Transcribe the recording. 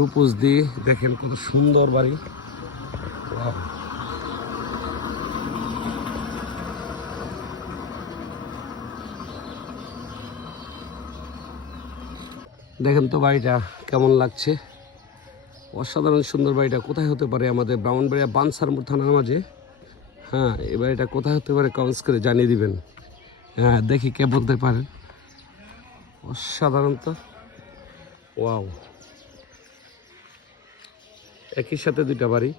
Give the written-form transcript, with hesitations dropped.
রূপস দিয়ে দেখেন কত সুন্দর বাড়ি। ওয়াও। দেখেন তো বাড়িটা কেমন লাগছে, অসাধারণ সুন্দর বাড়িটা। কোথায় হতে পারে আমাদের ব্রাহ্মণবাড়িয়া বানসারমুর থানার মাঝে? হ্যাঁ, এই বাড়িটা কোথায় হতে পারে কমেন্টস করে জানিয়ে দিবেন। হ্যাঁ, দেখি কে বলতে পারেন। অসাধারণ তো। ওয়াও, একই সাথে দুইটা বাড়ি।